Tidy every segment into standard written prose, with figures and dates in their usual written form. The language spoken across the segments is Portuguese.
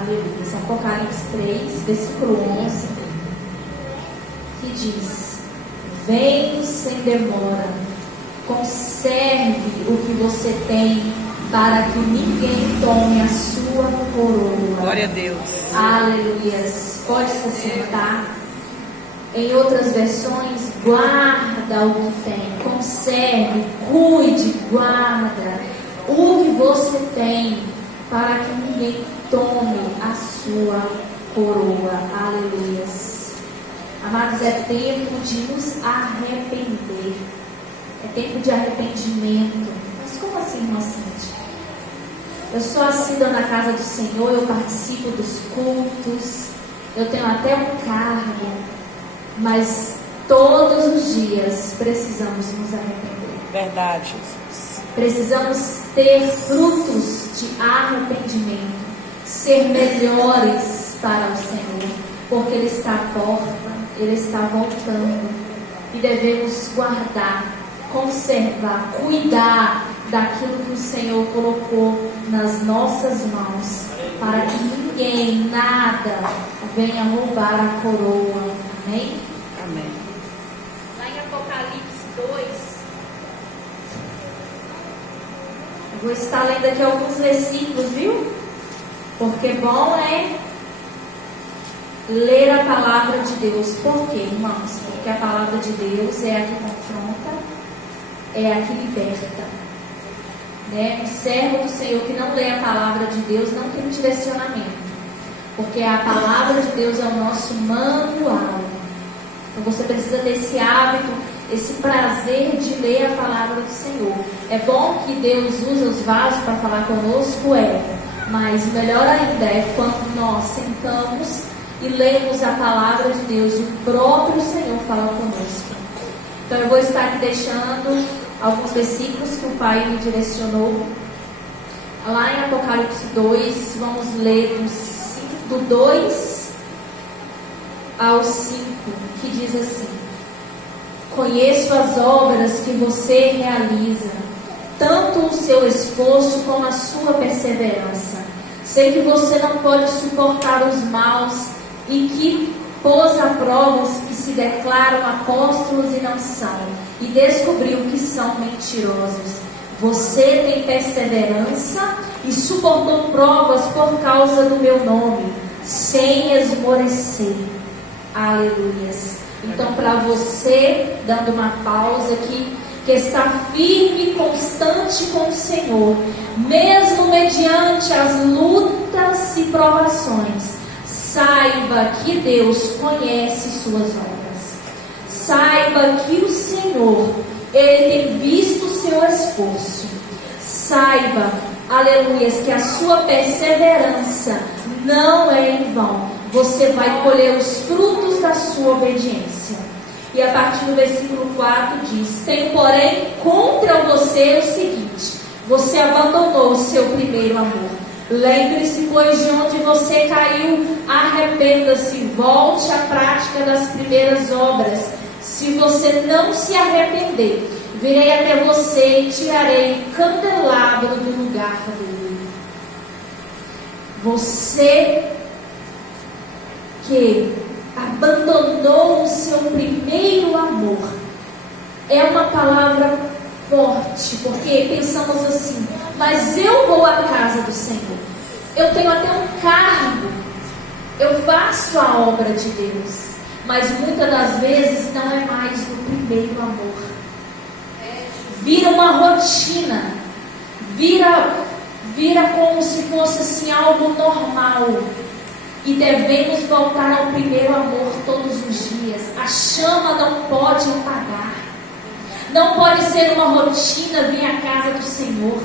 Aleluia. Apocalipse 3, versículo 11, que diz: venho sem demora, conserve o que você tem, para que ninguém tome a sua coroa. Glória a Deus. Aleluia. Pode se sentar. Em outras versões, guarda o que tem, conserve, cuide, guarda o que você tem, para que ninguém tome a sua coroa. Aleluia. Amados, é tempo de nos arrepender. É tempo de arrependimento. Mas como assim, irmã Cíntia? Eu sou assídua na casa do Senhor, eu participo dos cultos, eu tenho até um cargo, mas todos os dias precisamos nos arrepender. Verdade. Precisamos ter frutos de arrependimento, ser melhores para o Senhor, porque Ele está à porta, Ele está voltando, e devemos guardar, conservar, cuidar daquilo que o Senhor colocou nas nossas mãos, para que ninguém, nada, venha roubar a coroa. Amém? Amém. Lá em Apocalipse 2, eu vou estar lendo aqui alguns versículos, viu? Porque bom é ler a palavra de Deus. Por quê, irmãos? Porque a palavra de Deus é a que confronta, é a que liberta. Um servo do Senhor que não lê a palavra de Deus não tem direcionamento. Porque a palavra de Deus é o nosso manual. Então você precisa desse hábito, esse prazer de ler a palavra do Senhor. É bom que Deus use os vasos para falar conosco, mas melhor ainda é quando nós sentamos e lemos a palavra de Deus e o próprio Senhor fala conosco. Então eu vou estar aqui deixando alguns versículos que o Pai me direcionou. Lá em Apocalipse 2, vamos ler do 2 ao 5, que diz assim: conheço as obras que você realiza, tanto o seu esforço como a sua perseverança. Sei que você não pode suportar os maus e que pôs à prova os que se declaram apóstolos e não são, e descobriu que são mentirosos. Você tem perseverança e suportou provas por causa do meu nome, sem esmorecer. Aleluias. Então, para você, dando uma pausa aqui, que está firme e constante com o Senhor, mesmo mediante as lutas e provações, saiba que Deus conhece suas obras. Saiba que o Senhor, Ele tem visto o seu esforço. Saiba, aleluias, que a sua perseverança não é em vão. Você vai colher os frutos da sua obediência. E a partir do versículo 4 diz: tenho, porém, contra você o seguinte: você abandonou o seu primeiro amor. Lembre-se, pois, de onde você caiu, arrependa-se, volte à prática das primeiras obras. Se você não se arrepender, virei até você e tirarei o candelabro do lugar dele. Você que abandonou o seu primeiro amor. É uma palavra forte, porque pensamos assim: mas eu vou à casa do Senhor, eu tenho até um cargo, eu faço a obra de Deus, mas muitas das vezes não é mais o primeiro amor. Vira uma rotina, vira como se fosse assim algo normal. E devemos voltar ao primeiro amor todos os dias. A chama não pode apagar. Não pode ser uma rotina vir à casa do Senhor.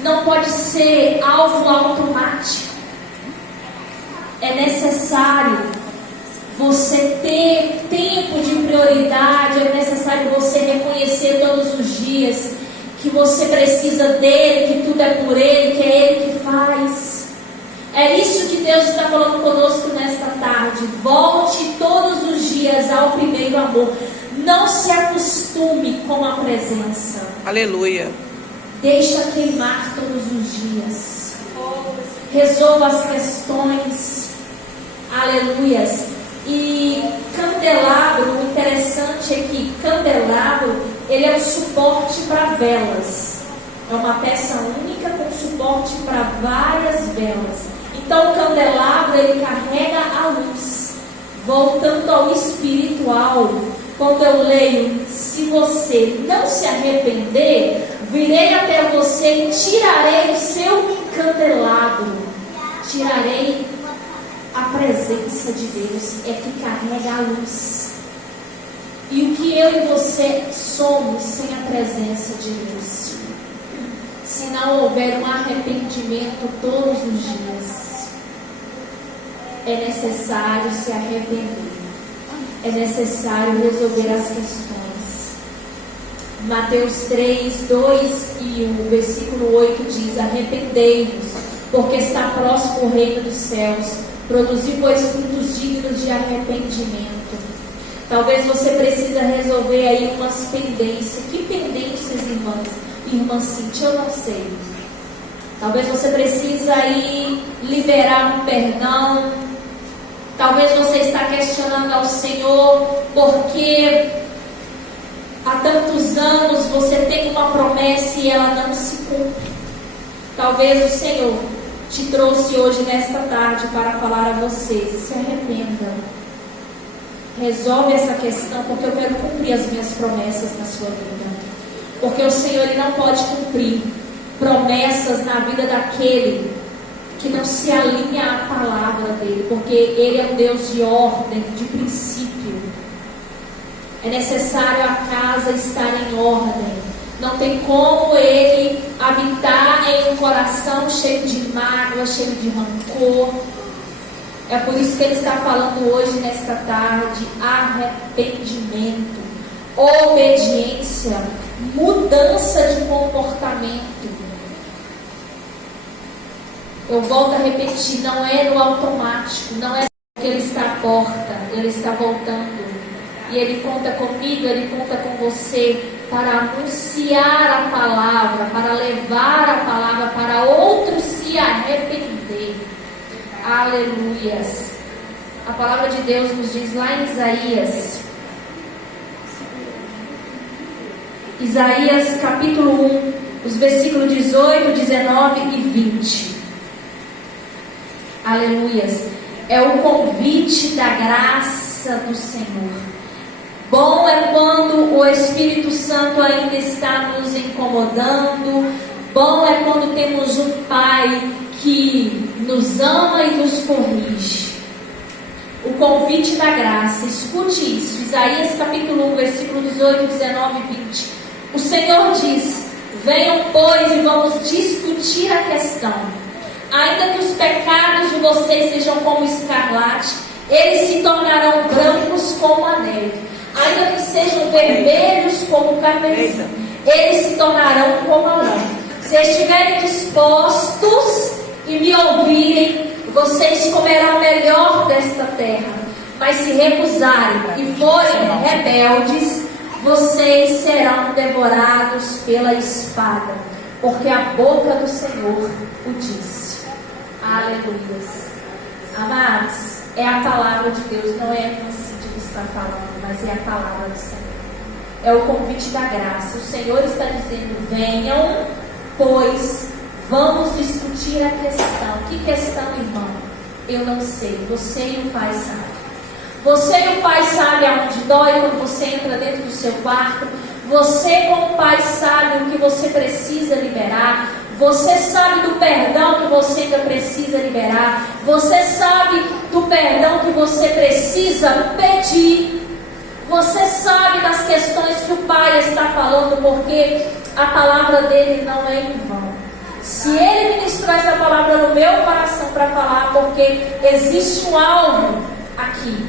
Não pode ser algo automático. É necessário você ter tempo de prioridade. É necessário você reconhecer todos os dias que você precisa dele, que tudo é por ele, que é ele que faz. É isso que Deus está falando conosco nesta tarde. Volte todos os dias ao primeiro amor. Não se acostume com a presença. Aleluia. Deixa queimar todos os dias. resolva as questões. Aleluias. E candelabro, o interessante é que candelabro, ele é um suporte para velas. É uma peça única com suporte para várias velas. Então o candelabro, ele carrega a luz. Voltando ao espiritual, quando eu leio, se você não se arrepender, virei até você e tirarei o seu candelabro. Tirarei a presença de Deus, é que carrega a luz. E o que eu e você somos sem a presença de Deus? Se não houver um arrependimento todos os dias, é necessário se arrepender. É necessário resolver as questões. Mateus 3, 2 e 1, versículo 8 diz: arrependei-vos, porque está próximo o reino dos céus. Produzi, pois, frutos dignos de arrependimento. Talvez você precisa resolver aí umas pendências. Que pendências, irmãs? Irmã Cintia, eu não sei. Talvez você precisa aí liberar um perdão. Talvez você está questionando ao Senhor porque há tantos anos você tem uma promessa e ela não se cumpre. Talvez o Senhor te trouxe hoje nesta tarde para falar a você: se arrependa, resolve essa questão, porque eu quero cumprir as minhas promessas na sua vida. Porque o Senhor, ele não pode cumprir promessas na vida daquele que não se alinha à palavra dele, porque ele é um Deus de ordem, de princípio. É necessário a casa estar em ordem. Não tem como ele habitar em um coração cheio de mágoa, cheio de rancor. É por isso que ele está falando hoje, nesta tarde: arrependimento, obediência, mudança de comportamento. Eu volto a repetir, não é no automático, não é porque ele está à porta, ele está voltando. E ele conta comigo, ele conta com você para anunciar a palavra, para levar a palavra para outros se arrepender. Aleluias. A palavra de Deus nos diz lá em Isaías capítulo 1, os versículos 18, 19 e 20. Aleluias. É o convite da graça do Senhor. Bom é quando o Espírito Santo ainda está nos incomodando. Bom é quando temos um Pai que nos ama e nos corrige. O convite da graça, escute isso. Isaías capítulo 1, versículo 18, 19 e 20. O Senhor diz: venham, pois, e vamos discutir a questão. Ainda que os pecados de vocês sejam como escarlate, eles se tornarão brancos como a neve. Ainda que sejam vermelhos como o carmesim, eles se tornarão como a lã. Se estiverem dispostos e me ouvirem, vocês comerão melhor desta terra. Mas se recusarem e forem rebeldes, vocês serão devorados pela espada, porque a boca do Senhor o disse. Aleluia. Amados, é a palavra de Deus, não é a Cíntia que está falando, mas é a palavra do Senhor. É o convite da graça. O Senhor está dizendo: venham, pois vamos discutir a questão. Que questão, irmão? Eu não sei. Você e o Pai sabem. Você e o Pai sabem aonde dói quando você entra dentro do seu quarto. Você, como Pai, sabe o que você precisa liberar. Você sabe do perdão que você ainda precisa liberar. Você sabe do perdão que você precisa pedir. Você sabe das questões que o Pai está falando, porque a palavra dele não é em vão. Se ele ministrou essa palavra no meu coração para falar, porque existe um alvo aqui.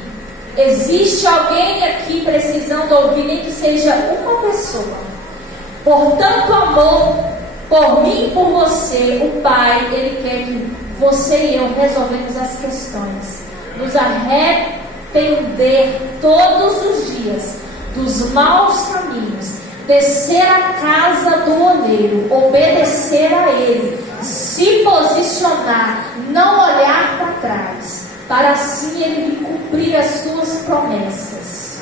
Existe alguém aqui precisando ouvir, nem que seja uma pessoa. Por tanto amor, por mim e por você, o Pai, ele quer que você e eu resolvemos as questões. Nos arrepender todos os dias dos maus caminhos. Descer à casa do oleiro, obedecer a ele, se se posicionar, não olhar para trás, para assim ele cumprir as suas promessas.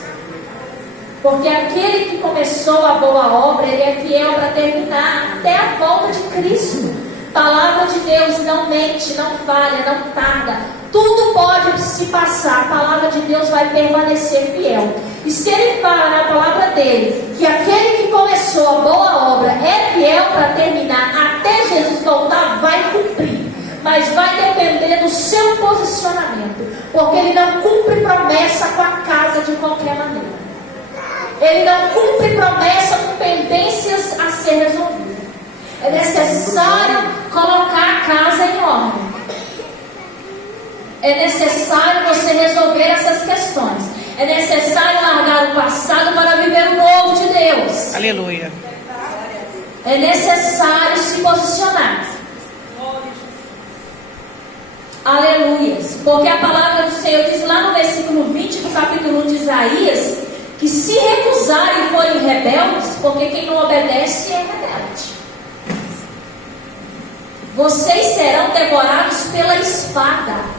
Porque aquele que começou a boa obra, ele é fiel para terminar até a volta de Cristo. Palavra de Deus não mente, não falha, não tarda. Tudo pode se passar, a palavra de Deus vai permanecer fiel. E se ele fala na palavra dele que aquele que começou a boa obra é fiel para terminar até Jesus voltar, vai cumprir. Mas vai depender do seu posicionamento, porque ele não cumpre promessa com a casa de qualquer maneira. Ele não cumpre promessa com pendências a ser resolvidas. É necessário colocar a casa em ordem. É necessário você resolver essas questões. É necessário largar o passado para viver o novo de Deus. Aleluia. É necessário se posicionar. Aleluias. Porque a palavra do Senhor diz lá no versículo 20 do capítulo 1 de Isaías, que se recusarem e forem rebeldes, porque quem não obedece é rebelde, vocês serão devorados pela espada.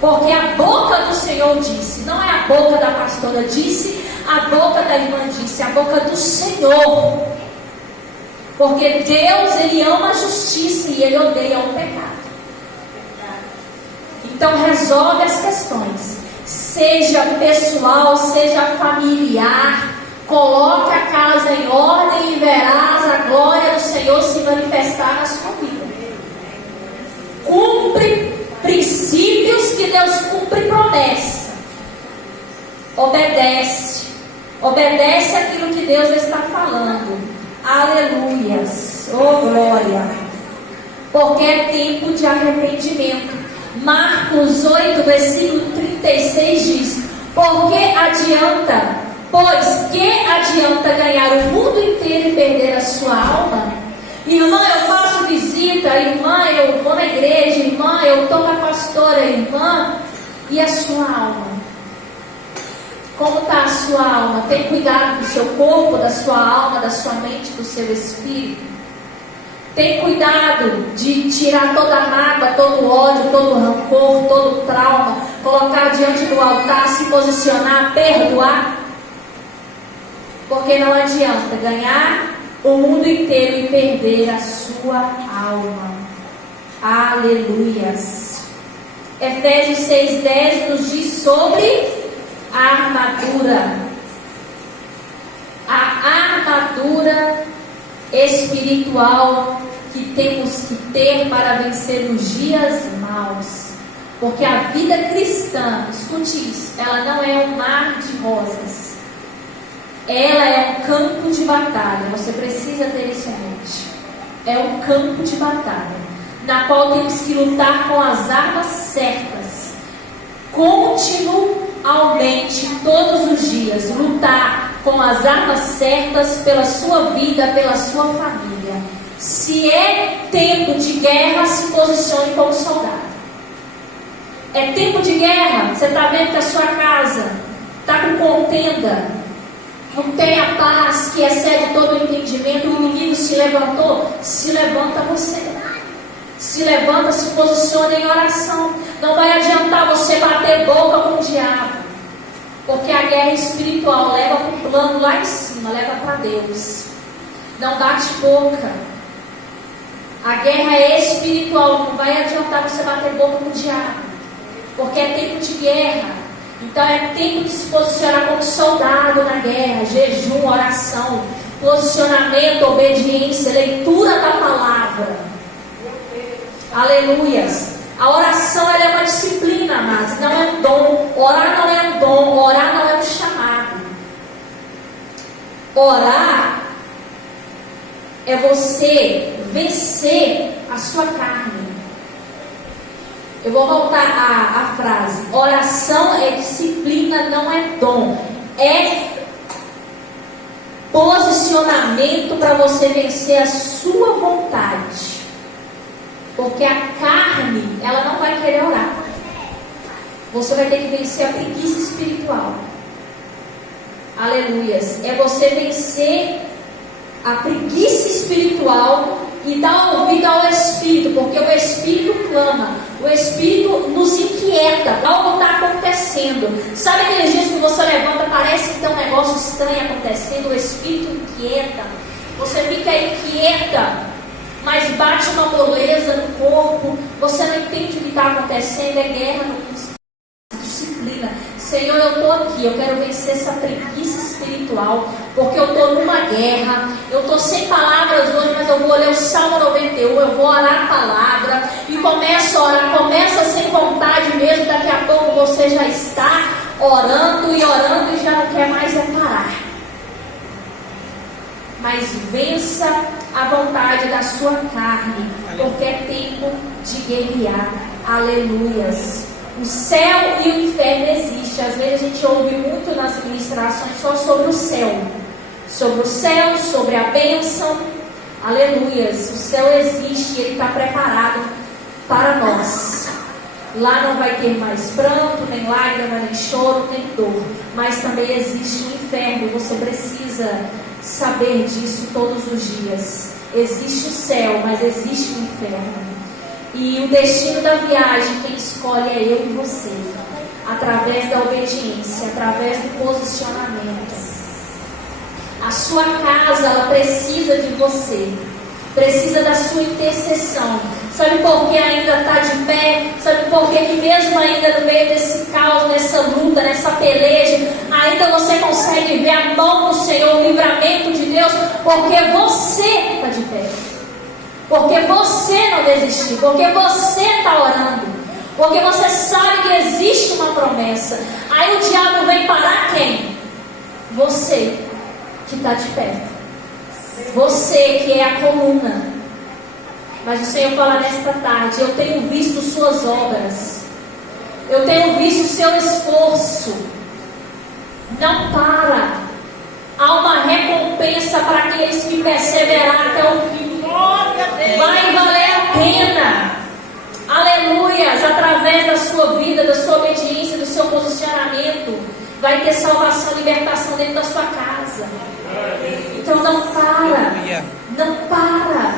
Porque a boca do Senhor disse, não é a boca da pastora disse, a boca da irmã disse, a boca do Senhor. Porque Deus, ele ama a justiça e ele odeia o pecado. Então resolve as questões, seja pessoal, seja familiar. Coloque a casa em ordem e verás a glória do Senhor se manifestar na sua vida. Cumpre princípios que Deus cumpre promessa. Obedece. Obedece aquilo que Deus está falando. Aleluias. Oh glória. Porque é tempo de arrependimento. Marcos 8, versículo 36 diz: Pois que adianta ganhar o mundo inteiro e perder a sua alma? Irmã, eu faço visita, irmã, eu vou na igreja, irmã, eu estou com a pastora, irmã, e a sua alma? Como está a sua alma? Tem cuidado do seu corpo, da sua alma, da sua mente, do seu espírito? Tem cuidado de tirar toda a mágoa, todo o ódio, todo o rancor, todo o trauma, colocar diante do altar, se posicionar, perdoar? Porque não adianta ganhar o mundo inteiro e perder a sua alma. Aleluias. Efésios 6,10 nos diz sobre a armadura. A armadura espiritual que temos que ter para vencer os dias maus. Porque a vida cristã, escute isso, ela não é um mar de rosas. Ela é um campo de batalha. Você precisa ter isso em mente. É um campo de batalha, na qual temos que lutar com as armas certas, continuamente, todos os dias. Lutar com as armas certas pela sua vida, pela sua família. Se é tempo de guerra, se posicione como soldado. É tempo de guerra. Você está vendo que a sua casa está com contenda, não tem a paz que excede todo o entendimento. O inimigo se levantou. Se levanta você. Se levanta, se posiciona em oração. Não vai adiantar você bater boca com o diabo, porque a guerra espiritual leva para o plano lá em cima, leva para Deus. Não bate boca. A guerra é espiritual. Não vai adiantar você bater boca com o diabo, porque é tempo de guerra. Então é tempo de se posicionar como soldado na guerra. Jejum, oração, posicionamento, obediência, leitura da palavra. Aleluias. A oração, ela é uma disciplina, mas não é um dom. Orar não é um dom, orar não é um chamado. Orar é você vencer a sua carne. Eu vou voltar à frase. Oração é disciplina, não é dom. É posicionamento para você vencer a sua vontade. Porque a carne, ela não vai querer orar. Você vai ter que vencer a preguiça espiritual. Aleluias. É você vencer a preguiça espiritual e dá ouvido ao Espírito, porque o Espírito clama, o Espírito nos inquieta, algo está acontecendo. Sabe aqueles dias que você levanta, parece que tem um negócio estranho acontecendo, o Espírito inquieta, você fica inquieta, mas bate uma moleza no corpo, você não entende o que está acontecendo, é guerra no espírito, disciplina. Senhor, eu estou aqui, eu quero vencer essa preguiça espiritual, porque eu estou numa guerra, eu estou sem palavras hoje, mas eu vou ler o Salmo 91, eu vou orar a palavra, e começa a orar, começa sem vontade mesmo, daqui a pouco você já está orando e já não quer mais parar. Mas vença a vontade da sua carne, porque é tempo de guerrear. Aleluias. O céu e o inferno existem. Às vezes a gente ouve muito nas ministrações só sobre o céu. Sobre o céu, sobre a bênção. Aleluias. O céu existe e ele está preparado para nós. Lá não vai ter mais pranto, nem lágrima, nem choro, nem dor. Mas também existe o inferno. Você precisa saber disso todos os dias. Existe o céu, mas existe o inferno. E o destino da viagem, quem escolhe é eu e você, através da obediência, através do posicionamento. A sua casa, ela precisa de você, precisa da sua intercessão. Sabe por que ainda está de pé? Sabe por que mesmo ainda no meio desse caos, nessa luta, nessa peleja, ainda você consegue ver a mão do Senhor, o livramento de Deus? Porque você está de pé. Porque você não desistiu, porque você está orando, porque você sabe que existe uma promessa. Aí o diabo vem parar quem? Você que está de pé, você que é a coluna. Mas o Senhor fala nesta tarde: eu tenho visto suas obras, eu tenho visto o seu esforço. Não para. Há uma recompensa para aqueles que perseverar até o fim. Vai valer a pena. Aleluias. Através da sua vida, da sua obediência, do seu posicionamento, vai ter salvação, libertação dentro da sua casa. Então não para. Não para.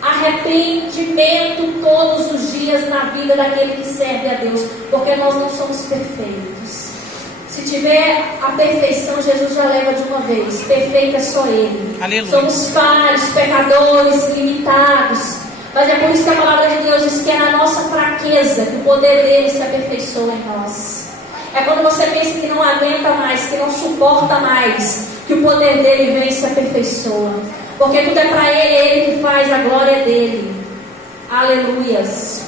Arrependimento todos os dias na vida daquele que serve a Deus, porque nós não somos perfeitos. Se tiver a perfeição, Jesus já leva de uma vez. Perfeito é só Ele. Aleluia. Somos falhos, pecadores, limitados. Mas é por isso que a palavra de Deus diz que é na nossa fraqueza que o poder dele se aperfeiçoa em nós. É quando você pensa que não aguenta mais, que não suporta mais, que o poder dele vem e se aperfeiçoa. Porque tudo é para Ele, é Ele que faz, a glória dele. Aleluias.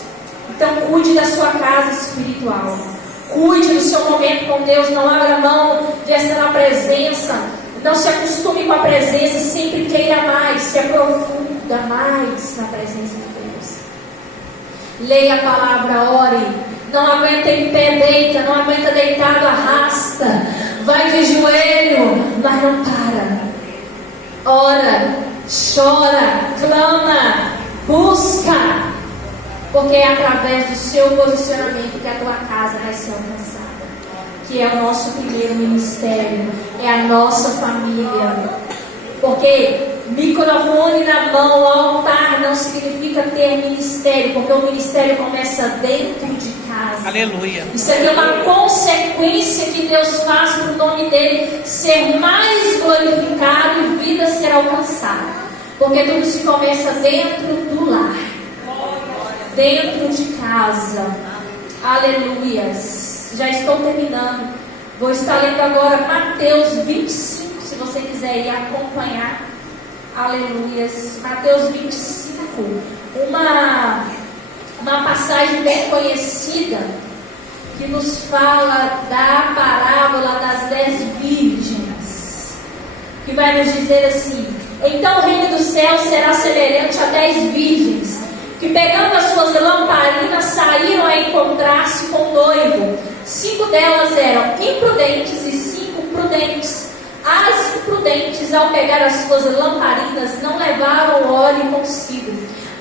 Então cuide da sua casa espiritual. Cuide do seu momento com Deus. Não abra mão de estar na presença. Não se acostume com a presença. Sempre queira mais. Se aprofunda mais na presença de Deus. Leia a palavra, ore. Não aguenta em pé, deita. Não aguenta deitado, arrasta. Vai de joelho, mas não para. Ora, chora, clama, busca. Porque é através do seu posicionamento que a tua casa vai ser alcançada. Que é o nosso primeiro ministério. É a nossa família. Porque microfone na mão, altar não significa ter ministério. Porque o ministério começa dentro de casa. Aleluia. Isso aqui é uma consequência que Deus faz para o nome dele ser mais glorificado e vida ser alcançada. Porque tudo se começa dentro do lar. Dentro de casa. Aleluias. Já estou terminando. Vou estar lendo agora Mateus 25, se você quiser ir acompanhar. Aleluias. Mateus 25. Uma passagem bem conhecida que nos fala da parábola das 10 virgens. Que vai nos dizer assim: então o reino dos céus será semelhante a 10 virgens que, pegando as suas lamparinas, saíram a encontrar-se com o noivo. 5 delas eram imprudentes e 5 prudentes. As imprudentes, ao pegar as suas lamparinas, não levaram óleo consigo.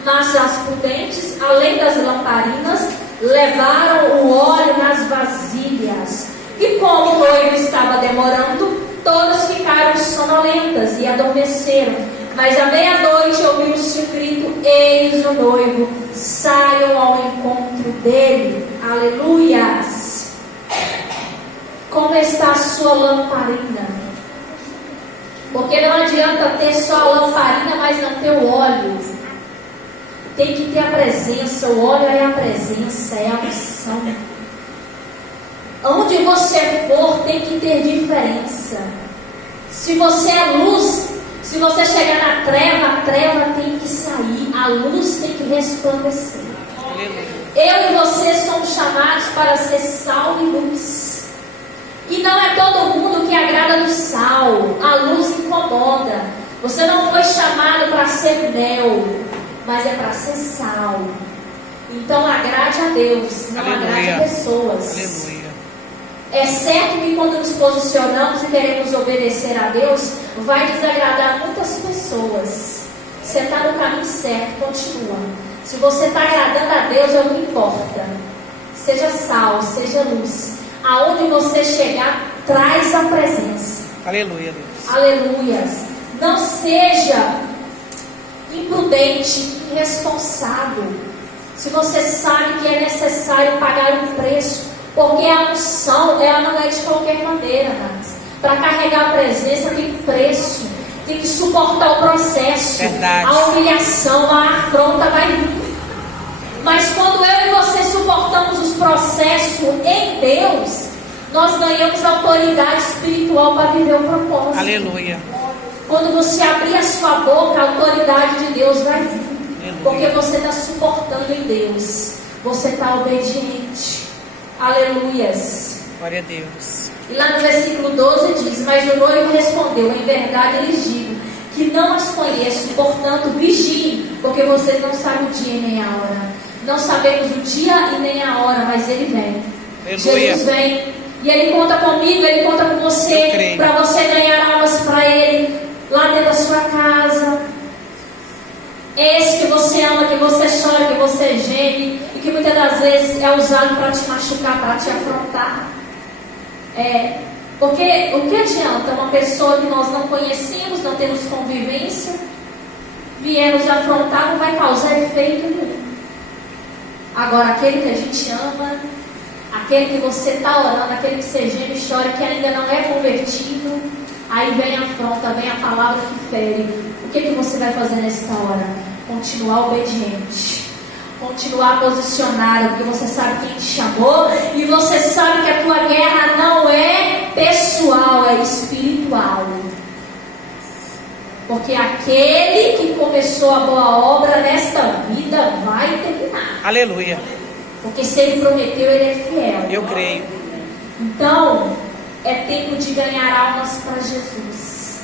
Mas as prudentes, além das lamparinas, levaram o óleo nas vasilhas. E como o noivo estava demorando, todas ficaram sonolentas e adormeceram. Mas à meia-noite ouviu-se um grito: eis o noivo, saiam ao encontro dele. Aleluias! Como está a sua lamparina? Porque não adianta ter só a lamparina, mas não ter o óleo. Tem que ter a presença. O óleo é a presença, é a unção. Onde você for, tem que ter diferença. Se você é luz, se você chegar na treva, a treva tem que sair, a luz tem que resplandecer. Eu e você somos chamados para ser sal e luz. E não é todo mundo que agrada do sal. A luz incomoda. Você não foi chamado para ser mel, mas é para ser sal. Então agrade a Deus, não agrade pessoas. Aleluia. É certo que quando nos posicionamos e queremos obedecer a Deus, vai desagradar muitas pessoas. Você está no caminho certo, continua. Se você está agradando a Deus, é o que importa. Seja sal, seja luz. Aonde você chegar, traz a presença. Aleluia, Deus. Aleluias. Não seja imprudente, irresponsável. Se você sabe que é necessário pagar um preço, porque a unção, ela não é de qualquer maneira, mas para carregar a presença tem preço, tem que suportar o processo. Verdade. A humilhação, a afronta vai vir. Mas quando eu e você suportamos os processos em Deus, nós ganhamos autoridade espiritual para viver o propósito. Aleluia. Quando você abrir a sua boca, a autoridade de Deus vai vir. Aleluia. Porque você está suportando em Deus. Você está obediente. Aleluias. Glória a Deus. E lá no versículo 12 diz: mas o noivo respondeu: em verdade lhes digo que não as conheço, portanto vigiem, porque vocês não sabem o dia e nem a hora. Não sabemos o dia e nem a hora, mas ele vem. Aleluia. Jesus vem e ele conta comigo, ele conta com você, para você ganhar almas para ele lá dentro da sua casa. É esse que você ama, que você chora, que você geme e que muitas das vezes é usado para te machucar, para te afrontar. Porque o que adianta uma pessoa que nós não conhecemos, não temos convivência, vier nos afrontar, não vai causar efeito nenhum. Agora, aquele que a gente ama, aquele que você está orando, aquele que você geme e chora, que ainda não é convertido, aí vem a afronta, vem a palavra que fere. O que você vai fazer nesta hora? Continuar obediente, continuar posicionado, porque você sabe quem te chamou e você sabe que a tua guerra não é pessoal, é espiritual. Porque aquele que começou a boa obra nesta vida vai terminar. Aleluia. Porque se ele prometeu, ele é fiel. Eu creio. Então, é tempo de ganhar almas para Jesus.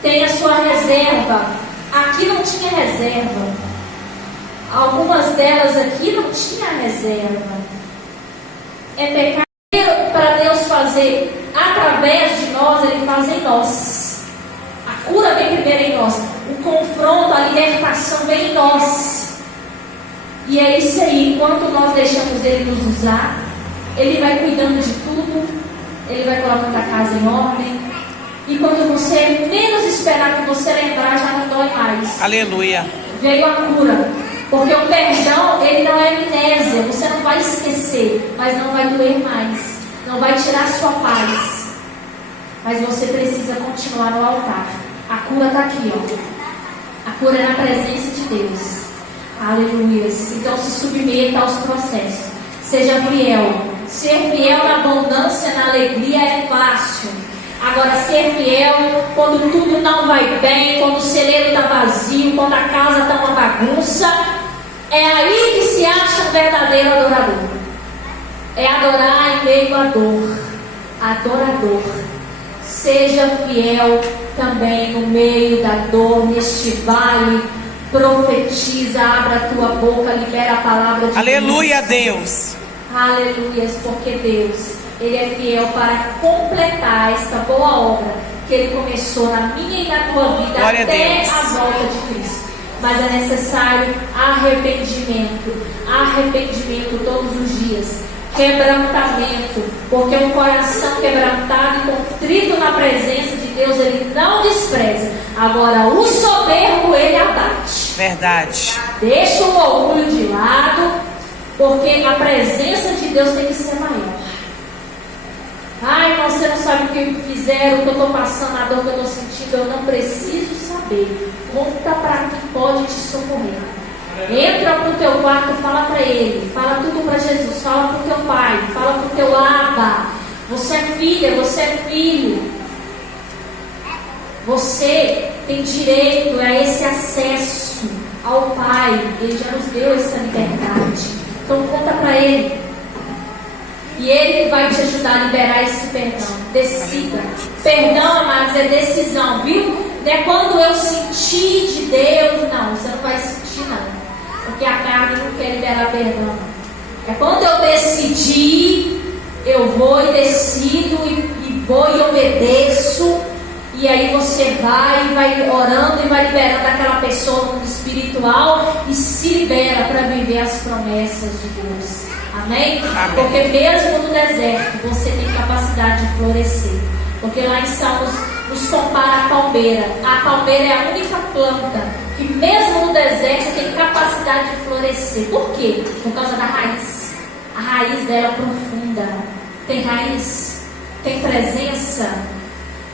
Tenha a sua reserva. Aqui não tinha reserva. Algumas delas aqui não tinha reserva. É pecado para Deus fazer através de nós, Ele faz em nós. A cura vem primeiro em nós. O confronto, a libertação vem em nós. E é isso aí. Enquanto nós deixamos Ele nos usar, Ele vai cuidando de tudo. Ele vai colocando a casa em ordem. E quando você menos esperar, que você lembrar, já não dói mais. Aleluia. Veio a cura. Porque o perdão, ele não é amnésia. Você não vai esquecer, mas não vai doer mais. Não vai tirar a sua paz. Mas você precisa continuar no altar. A cura está aqui, ó. A cura é na presença de Deus. Aleluia. Então se submeta aos processos. Seja fiel. Ser fiel na abundância, na alegria é fácil. Agora, ser fiel quando tudo não vai bem, quando o celeiro está vazio, quando a casa está uma bagunça, é aí que se acha um verdadeiro adorador. É adorar em meio à dor. Adorador. Seja fiel também no meio da dor, neste vale. Profetiza, abra a tua boca, libera a palavra de Aleluia, Deus. Aleluia, porque Deus, Ele é fiel para completar esta boa obra que Ele começou na minha e na tua vida. Glória até a volta de Cristo. Mas é necessário arrependimento todos os dias, quebrantamento, porque um coração quebrantado e contrito na presença de Deus ele não despreza. Agora, o soberbo ele abate. Verdade. Deixa o orgulho de lado, porque a presença de Deus tem que ser maior. Ai, irmão, você não sabe o que fizeram, o que eu estou passando, a dor que eu estou sentindo. Eu não preciso saber. Conta para quem pode te socorrer. Entra para o teu quarto, fala para ele. Fala tudo para Jesus. Fala para o teu pai. Fala para o teu Abba. Você é filha, você é filho. Você tem direito a esse acesso ao Pai. Ele já nos deu essa liberdade. Então conta para ele. E ele vai te ajudar a liberar esse perdão. Decida. Perdão, amados, é decisão, viu? Não é quando eu sentir de Deus. Não, você não vai sentir, não. Porque a carne não quer liberar perdão. É quando eu decidir, eu vou e decido e vou e obedeço. E aí você vai orando e vai liberando aquela pessoa no mundo espiritual e se libera para viver as promessas de Deus. Amém? Amém? Porque mesmo no deserto você tem capacidade de florescer. Porque lá em Salmos nos compara a palmeira. A palmeira é a única planta que mesmo no deserto tem capacidade de florescer. Por quê? Por causa da raiz. A raiz dela é profunda. Tem raiz, tem presença.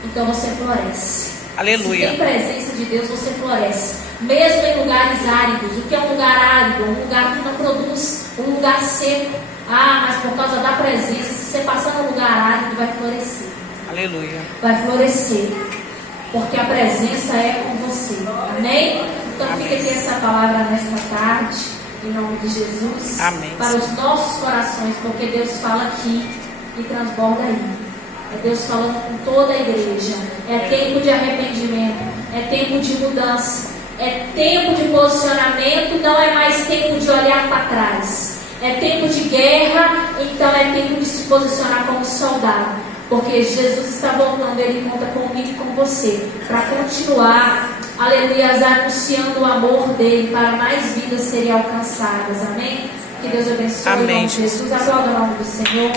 Então você floresce. Aleluia. Se tem presença de Deus, você floresce. Mesmo em lugares áridos. O que é um lugar árido? Um lugar que não produz, um lugar seco. Ah, mas por causa da presença, se você passar num lugar árido, vai florescer. Aleluia. Vai florescer. Porque a presença é com você. Amém? Então fica aqui essa palavra nesta tarde, em nome de Jesus. Amém. Para os nossos corações, porque Deus fala aqui e transborda aí. É Deus falando com toda a igreja. É tempo de arrependimento. É tempo de mudança. É tempo de posicionamento. Não é mais tempo de olhar para trás. É tempo de guerra. Então é tempo de se posicionar como soldado. Porque Jesus está voltando. Ele conta comigo e com você. Para continuar, aleluia, anunciando o amor dele. Para mais vidas serem alcançadas. Amém? Que Deus abençoe. Amém. Jesus, aplauda o nome do Senhor.